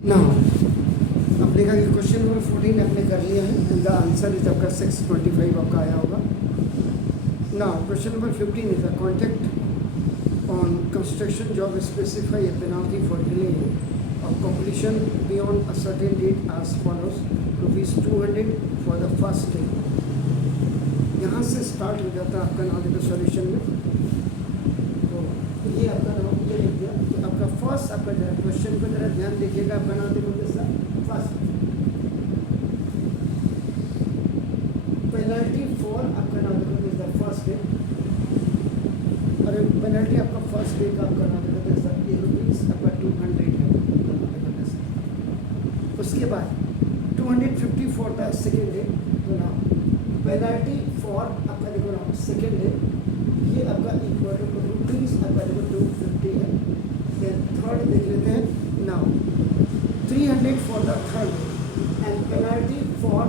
ना आपने कहा कि क्वेश्चन नंबर 14 आपने कर लिया है एंड द आंसर इज आपका 625 आपका आया होगा। ना question number 15 is a contact on construction job specify A penalty for delay of completion beyond a certain date as follows: ₹200 for the first day। यहाँ से स्टार्ट हो जाता है आपका नाम देखो सॉल्यूशन में। तो ये आपका नाम ये लिख दिया। तो आपका फर्स्ट आपका जरा क्वेश्चन को जरा ध्यान देखिएगा। आपका नाम देखो जैसा फर्स्ट पेनल्टी फॉर आपका नाम देखो इज द फर्स्ट डे। और पेनल्टी आपका फर्स्ट डे का आपका नाम देखो जैसा ₹200 आपका 200 है। उसके बाद 250 फॉर द सेकेंड डे। तो ना पेनल्टी फॉर आपका देखो ना सेकेंड डे ये आपका इक्वल टू ₹, आपका देखो 250 है। देन थर्ड देख लेते हैं। Now 300 for the third day and penalty for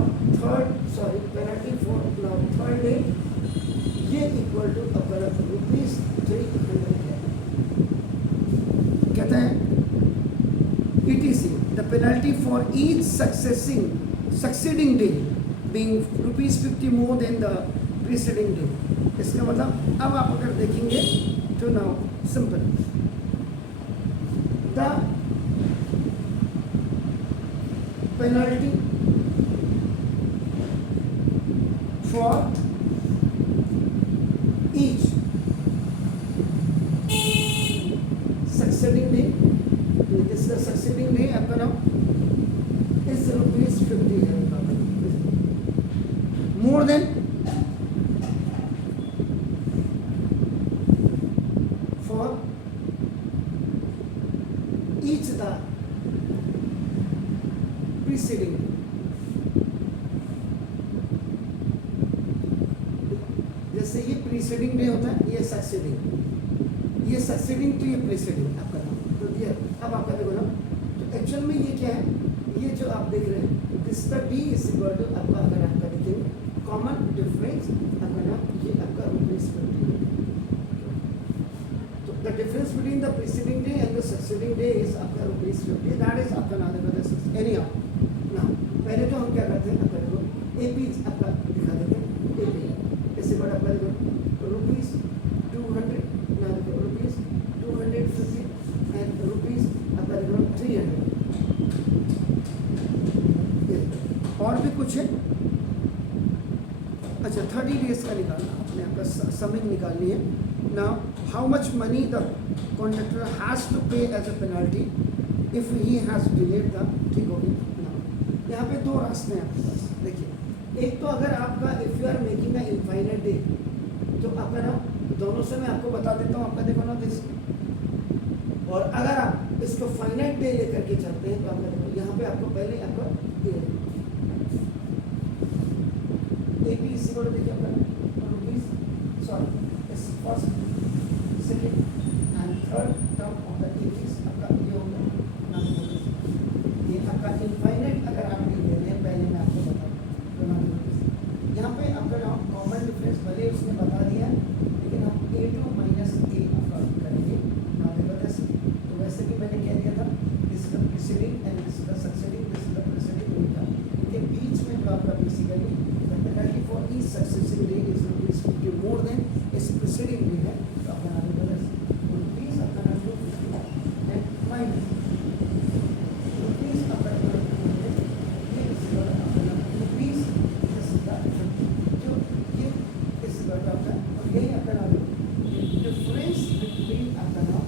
third day ये इक्वल टू आपका ₹300 है। कहते हैं ETC the penalty for each succeeding day being ₹50 more than the preceding day। इसका मतलब अब आप अगर देखेंगे तो now simple the penalty for each succeeding day, this is the succeeding day आपका नाम is ₹50 है। more than for each the preceding day। जैसे ये प्रीसीडिंग डे होता है, ये सक्सीडिंग, ये सक्सीडिंग तो ये प्रीसीडिंग आपका नाम। तो ये अब आपका देखो ना, तो एक्चुअल में ये क्या है, ये जो आप देख रहे हैं this the D is equal to आपका अगर आपका देखेंगे कॉमन डिफरेंस आपका नाम ये आपका ₹50। तो the difference between the preceding day and the succeeding day is आपका ₹50। दैट इज आपका नाम देखो एनी हाउ। ना पहले तो हम क्या करते हैं आपका देखो एपी आपका दिखा देते हैं। एपी इससे बड़ा आपका देखो ₹200 ना देखो ₹250 एंड आपका देखो 300। और भी कुछ है। अच्छा 30 डेज का निकालना आपने आपका समिंग निकालनी है। Now how much money the contractor has to pay as a penalty if he has delayed the, ठीक होगी। यहाँ पे दो रास्ते हैं आपके पास। देखिए एक तो अगर आपका if you are making a infinite day तो आपका ना दोनों से मैं आपको बता देता हूँ आपका देखो ना दिस। और अगर आप इसको फाइनाइट डे लेकर के चलते हैं तो आपका देखो यहाँ पे आपको पहले आपका एपी इसी को देखिए आपका ₹, सॉरी इस first second and third term of the APs आपका ये होगा नाम ये आपका इनफाइनाइट अगर आप नहीं ले रहे हैं पहले मैं आपको बताऊँ तो नाम यहाँ पे आपका नाम कॉमन डिफरेंस भले उसने बता दिया लेकिन हम A2 माइनस A आपका करेंगे नाम देखो। तो वैसे भी मैंने कह दिया था this is the preceding and this is the succeeding, this is the preceding उनका इनके बीच में जो आपका basically the penalty for each successive day is ₹50 more than इस प्रीसीडिंग डे है। तो आपका नाम देखो ₹, आपका नाम ₹250 एंड माइनस ₹, आपका ये इस बार आपका नाम ₹, दिस इज द जो ये इस बार आपका और यही आपका नाम डिफरेंस बिटवीन आपका नाम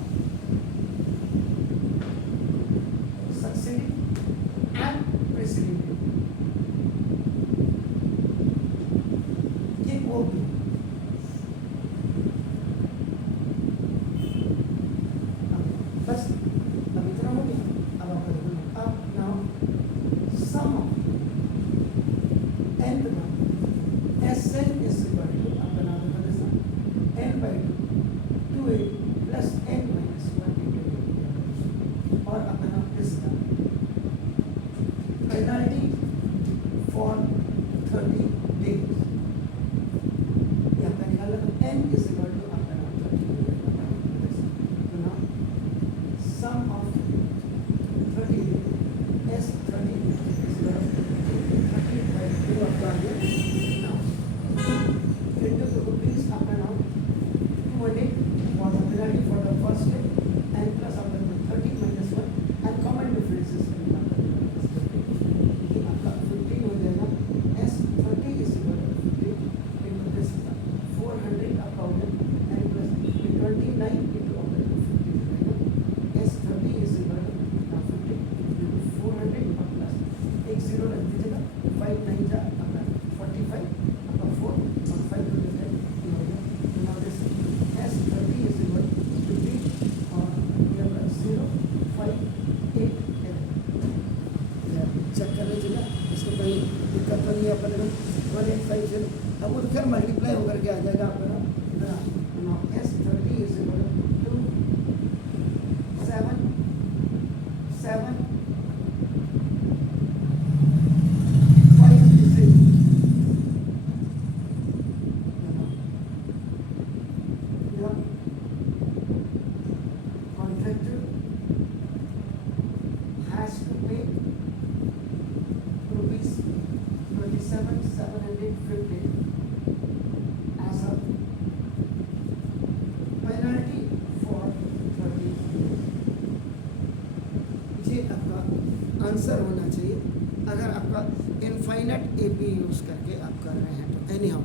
सक्सीडिंग एंड प्रीसीडिंग ये वो भी बस अब इतना हो गया। अब आपका देखो अब now sum of n SN is equal to आपका नाम देखो n/2 2a plus n minus 1 into a और आपका नाम इसका पेनल्टी फॉर 30 डेज ये आपका निकाला। तो n is equal to आपका नाम 30 तो नाउ सम ऑफ 30 डेज कोई दिक्कत तो नहीं है अपने को 185 से अब वो तो खैर मल्टीप्लाई होकर के आ जाएगा आपका ना S30 is equal to 7 7 contractor has to pay rupees 27,750 as a penalty for 30 days. ये आपका आंसर होना चाहिए अगर आपका इनफाइनाइट एपी यूज करके आप कर रहे हैं तो एनी हाउ